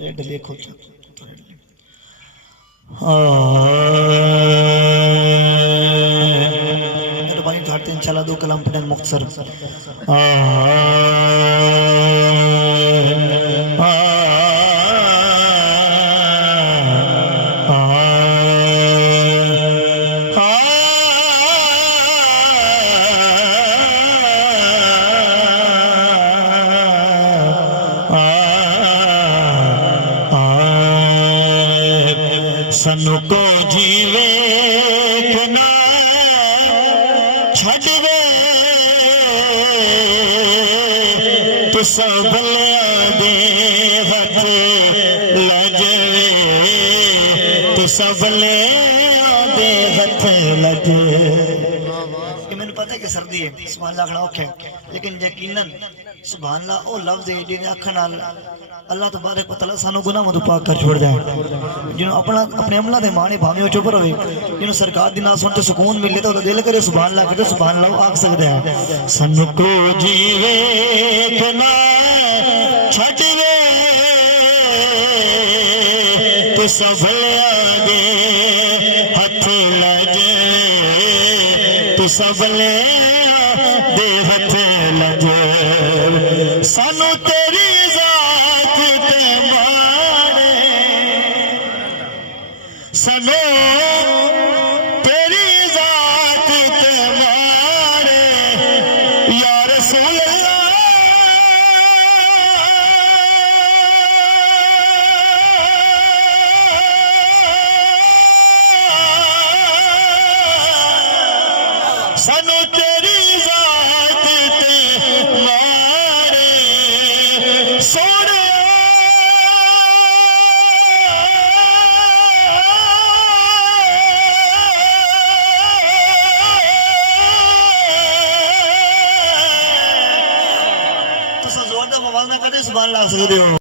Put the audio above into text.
Red देखो मेहरबानी ठाते इंशाल्लाह दो कलाम पढ़ें मुख्तसर। सनु को जीवे के ना छड़वे तो सब दे हथ लजवे तो सब दे हथ लजवे। मैंने पता है कि सर्दी है सुभान अल्लाह खड़ा औखा है, लेकिन यकीनन सुभान अल्लाह ओ लफ्ज़ है जिन्हें अखण नाल अल्लाह तबारक व तआला सानू गुनाह मुद पाक कर छोड़ जाए। जिन्हों अपना अपने अमला दे माने भावे चुप रहे, जिन्हों सरकार दी नाल सुन के सुकून मिले तो दिल करे सुभान अल्लाह कहते सुभान अल्लाह आख सकते हैं। सनु को जीवे के ना छड़वे तो सब दे हथ लजे तो सब दे हथ लजे। सानू तेरी जात ते माने सनो तेरी जात ते माने या रसूल अल्लाह सनो तेरी जात ते मारे सोने तो जोरदार आवाज ना करे सुभान अल्लाह सकते हो।